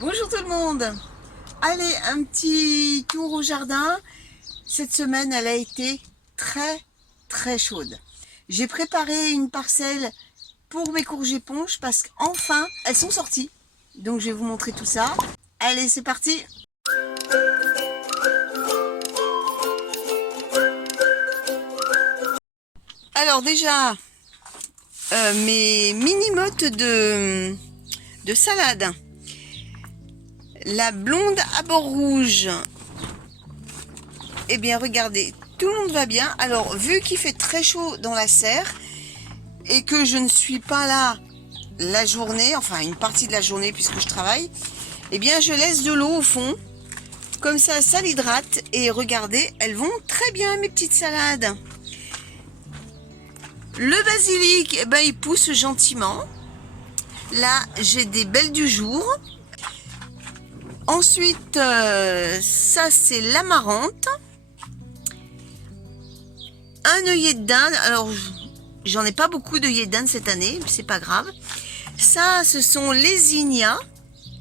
Bonjour tout le monde. Allez, un petit tour au jardin. Cette semaine, elle a été très chaude. J'ai préparé une parcelle pour mes courges éponges parce qu'enfin, elles sont sorties. Donc, je vais vous montrer tout ça. Allez, c'est parti. Alors déjà, mes mini-mottes de salade. La blonde à bord rouge. Eh bien, regardez, tout le monde va bien. Alors, vu qu'il fait très chaud dans la serre et que je ne suis pas là la journée, enfin une partie de la journée puisque je travaille, eh bien, je laisse de l'eau au fond. Comme ça l'hydrate. Et regardez, elles vont très bien, mes petites salades. Le basilic, eh ben, il pousse gentiment. Là, j'ai des belles du jour. Ensuite, ça, c'est l'amarante. Un œillet de dinde. Alors, j'en ai pas beaucoup d'œillets de dinde cette année, mais c'est pas grave. Ça, ce sont les zinnias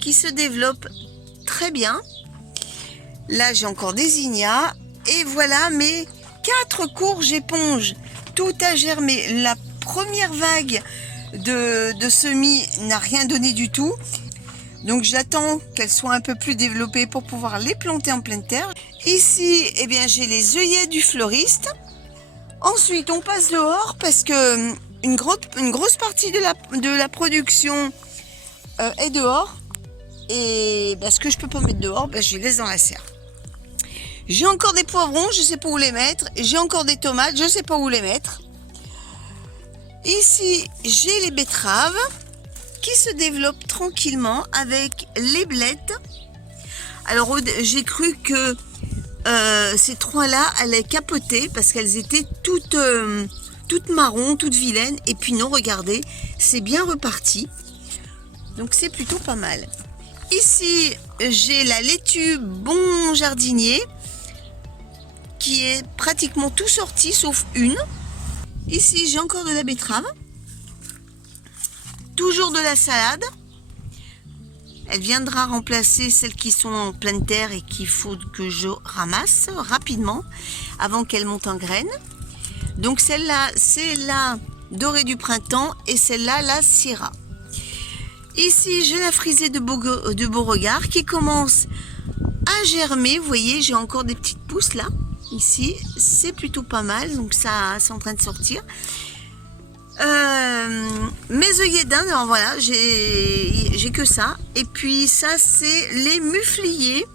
qui se développent très bien. Là, j'ai encore des zinnias. Et voilà mes 4 courges éponges. Tout a germé. La première vague de semis n'a rien donné du tout. Donc j'attends qu'elles soient un peu plus développées pour pouvoir les planter en pleine terre. Ici, eh bien, j'ai les œillets du fleuriste. Ensuite, on passe dehors parce que une grosse partie de la production est dehors. Et ce que je peux pas mettre dehors, je les laisse dans la serre. J'ai encore des poivrons, je sais pas où les mettre. J'ai encore des tomates, je sais pas où les mettre. Ici, j'ai les betteraves qui se développent tranquillement avec les blettes. Alors, j'ai cru que ces trois-là allaient capoter parce qu'elles étaient toutes marron, toutes vilaines. Et puis non, regardez, c'est bien reparti. Donc, c'est plutôt pas mal. Ici, j'ai la laitue Bon Jardinier qui est pratiquement tout sorti sauf une. Ici, j'ai encore de la betterave. Toujours de la salade. Elle viendra remplacer celles qui sont en pleine terre et qu'il faut que je ramasse rapidement avant qu'elle monte en graines. Donc celle-là, c'est la dorée du printemps et celle-là, la Syrah. Ici, j'ai la frisée de Beauregard qui commence à germer. Vous voyez, j'ai encore des petites pousses là. Ici, c'est plutôt pas mal. Donc ça, c'est en train de sortir. Mes œillets d'Inde, alors voilà, j'ai que ça. Et puis ça, c'est les mufliers.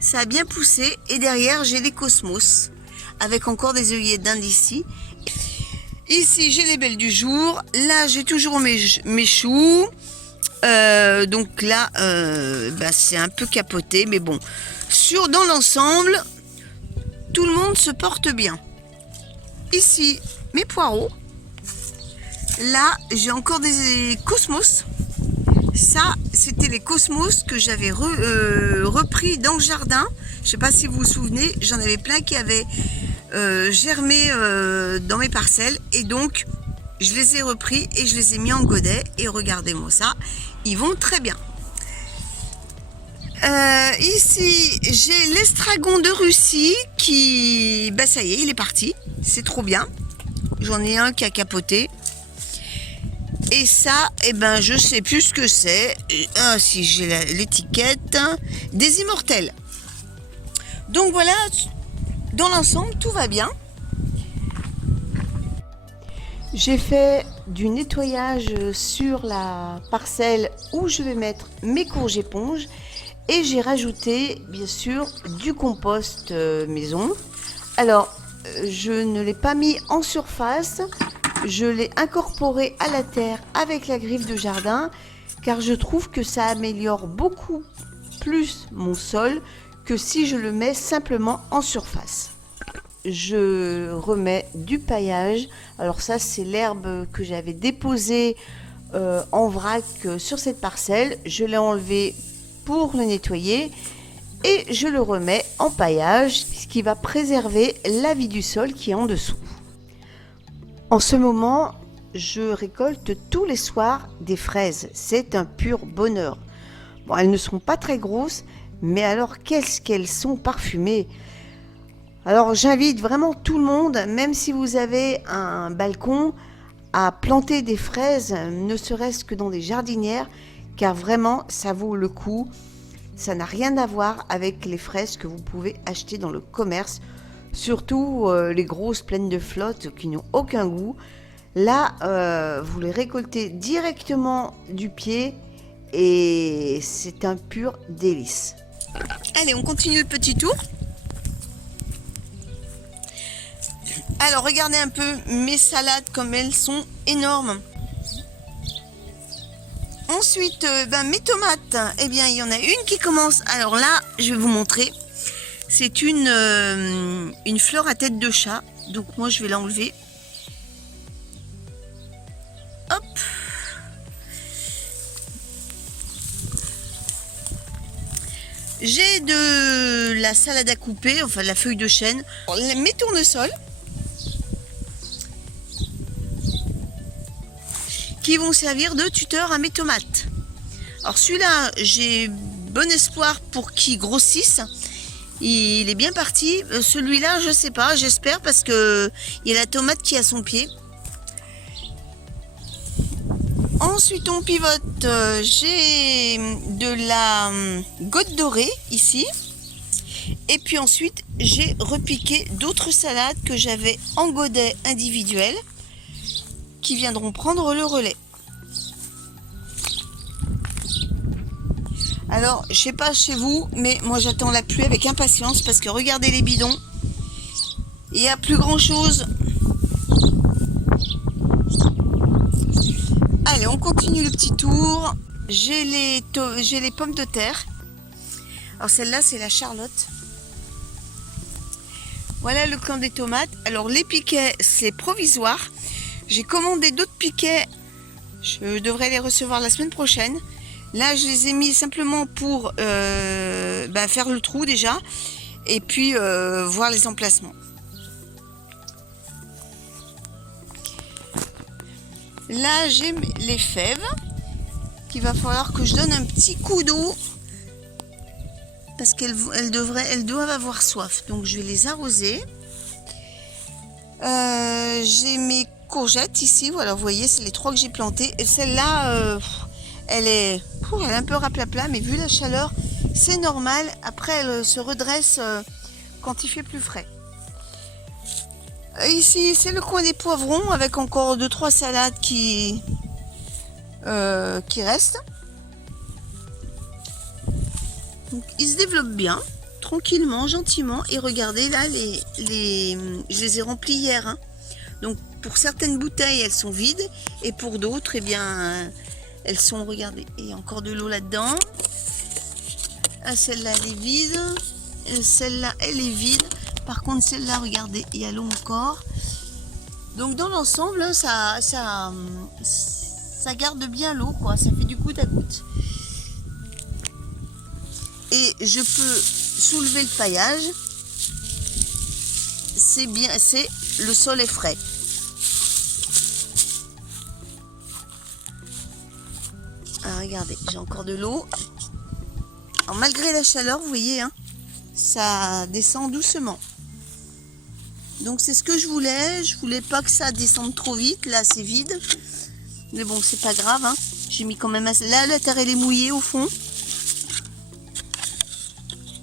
Ça a bien poussé. Et derrière, j'ai les cosmos avec encore des œillets d'Inde ici. Ici, j'ai les belles du jour. Là, j'ai toujours mes choux. Donc là, c'est un peu capoté, mais bon. Dans l'ensemble, tout le monde se porte bien. Ici, mes poireaux. Là, j'ai encore des cosmos. Ça, c'était les cosmos que j'avais repris dans le jardin. Je ne sais pas si vous vous souvenez, j'en avais plein qui avaient germé dans mes parcelles. Et donc, je les ai repris et je les ai mis en godet. Et regardez-moi ça, ils vont très bien. Ici, j'ai l'estragon de Russie qui... ça y est, il est parti. C'est trop bien. J'en ai un qui a capoté. Et ça, je sais plus ce que c'est. Si j'ai l'étiquette. Des immortels. Donc voilà, dans l'ensemble, tout va bien. J'ai fait du nettoyage sur la parcelle où je vais mettre mes courges éponges. Et j'ai rajouté, bien sûr, du compost maison. Alors, je ne l'ai pas mis en surface. Je l'ai incorporé à la terre avec la griffe de jardin. Car je trouve que ça améliore beaucoup plus mon sol que si je le mets simplement en surface. Je remets du paillage. Alors ça, c'est l'herbe que j'avais déposée en vrac sur cette parcelle. Je l'ai enlevé pour le nettoyer et je le remets en paillage, ce qui va préserver la vie du sol qui est en dessous. En ce moment, je récolte tous les soirs des fraises. C'est un pur bonheur. Bon, elles ne seront pas très grosses, mais alors qu'est-ce qu'elles sont parfumées! Alors j'invite vraiment tout le monde, même si vous avez un balcon, à planter des fraises, ne serait-ce que dans des jardinières, car vraiment ça vaut le coup. Ça n'a rien à voir avec les fraises que vous pouvez acheter dans le commerce, surtout les grosses pleines de flotte qui n'ont aucun goût. Là, vous les récoltez directement du pied et c'est un pur délice. Allez, on continue le petit tour. Alors, regardez un peu mes salades comme elles sont énormes. Ensuite, mes tomates, eh bien, il y en a une qui commence. Alors là, je vais vous montrer. C'est une fleur à tête de chat. Donc moi, je vais l'enlever. Hop. J'ai de la salade à couper, enfin de la feuille de chêne. Mes tournesols. Qui vont servir de tuteur à mes tomates. Alors celui-là, j'ai bon espoir pour qu'il grossisse. Il est bien parti. Celui-là, je sais pas, j'espère parce que il y a la tomate qui est à son pied. Ensuite, on pivote. J'ai de la goutte dorée ici. Et puis ensuite, j'ai repiqué d'autres salades que j'avais en godet individuel, qui viendront prendre le relais. Alors, je sais pas chez vous, mais moi j'attends la pluie avec impatience parce que regardez les bidons. Il n'y a plus grand chose. Allez, on continue le petit tour. J'ai les pommes de terre. Alors celle-là, c'est la Charlotte. Voilà le camp des tomates. Alors les piquets, c'est provisoire. J'ai commandé d'autres piquets, je devrais les recevoir la semaine prochaine. Là, je les ai mis simplement pour faire le trou déjà, et puis voir les emplacements. Là, j'ai les fèves, qu'il va falloir que je donne un petit coup d'eau, parce qu'elles doivent avoir soif. Donc, je vais les arroser. J'ai mes courgettes ici, voilà, vous voyez, c'est les 3 que j'ai plantées. Et celle-là, elle est un peu raplapla, mais vu la chaleur, c'est normal. Après, elle se redresse quand il fait plus frais. Ici, c'est le coin des poivrons, avec encore 2-3 salades qui restent. Donc, ils se développent bien, tranquillement, gentiment. Et regardez, là, je les ai remplis hier, hein. Donc, pour certaines bouteilles, elles sont vides. Et pour d'autres, eh bien, elles sont, regardez, il y a encore de l'eau là-dedans. Ah, celle-là, elle est vide. Celle-là, elle est vide. Par contre, celle-là, regardez, il y a l'eau encore. Donc, dans l'ensemble, ça garde bien l'eau, quoi. Ça fait du goutte à goutte. Et je peux soulever le paillage. C'est bien, le sol est frais. Alors, regardez, j'ai encore de l'eau. Alors, malgré la chaleur, vous voyez, hein, ça descend doucement. Donc, c'est ce que je voulais. Je voulais pas que ça descende trop vite. Là, c'est vide. Mais bon, c'est pas grave, hein. J'ai mis quand même assez. Là, la terre, elle est mouillée au fond.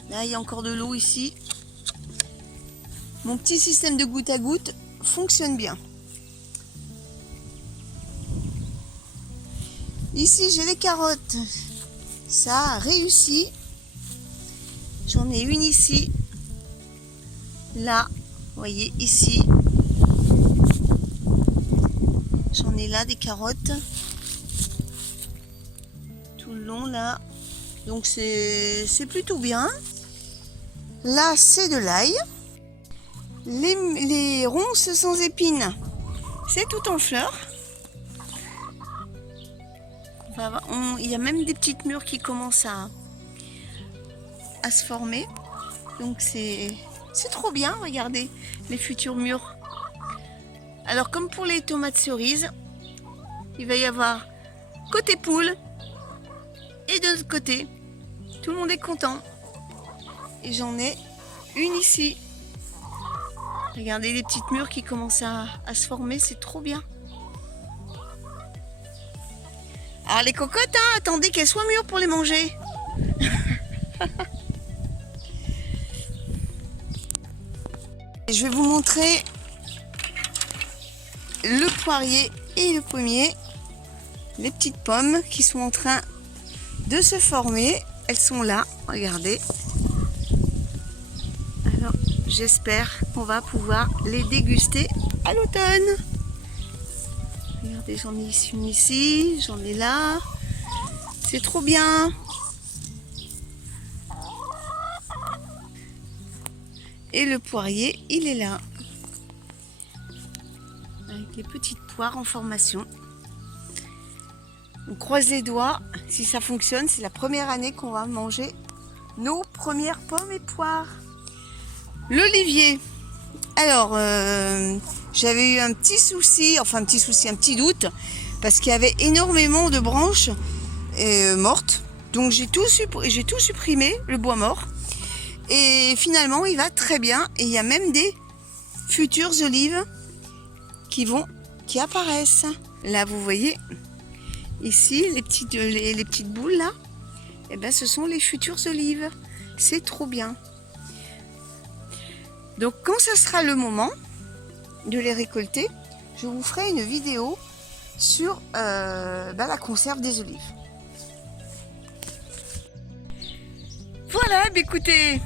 Là, il y a encore de l'eau ici. Mon petit système de goutte à goutte fonctionne bien. Ici, j'ai les carottes. Ça a réussi. J'en ai une ici. Là, vous voyez, ici. J'en ai là des carottes. Tout le long, là. Donc, c'est plutôt bien. Là, c'est de l'ail. Les ronces sans épines, c'est tout en fleurs. Il y a même des petites mûres qui commencent à se former. Donc c'est trop bien, regardez les futures mûres. Alors comme pour les tomates cerises, il va y avoir côté poule et de l'autre côté. Tout le monde est content. Et j'en ai une ici. Regardez les petites mûres qui commencent à se former, c'est trop bien. Alors les cocottes, hein, attendez qu'elles soient mûres pour les manger. Je vais vous montrer le poirier et le pommier. Les petites pommes qui sont en train de se former. Elles sont là, regardez. Alors j'espère qu'on va pouvoir les déguster à l'automne. Regardez, j'en ai une ici, j'en ai là. C'est trop bien. Et le poirier, il est là. Avec les petites poires en formation. On croise les doigts. Si ça fonctionne, c'est la première année qu'on va manger nos premières pommes et poires. L'olivier. Alors, j'avais eu un petit souci, un petit doute, parce qu'il y avait énormément de branches mortes. Donc j'ai tout supprimé, le bois mort. Et finalement, il va très bien. Et il y a même des futures olives qui apparaissent. Là, vous voyez, ici, les petites boules là, eh ben, ce sont les futures olives. C'est trop bien. Donc, quand ça sera le moment de les récolter, je vous ferai une vidéo sur la conserve des olives. Voilà, écoutez,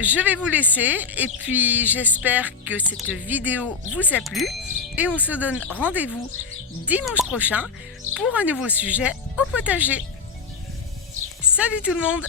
je vais vous laisser et puis j'espère que cette vidéo vous a plu et on se donne rendez-vous dimanche prochain pour un nouveau sujet au potager. Salut tout le monde!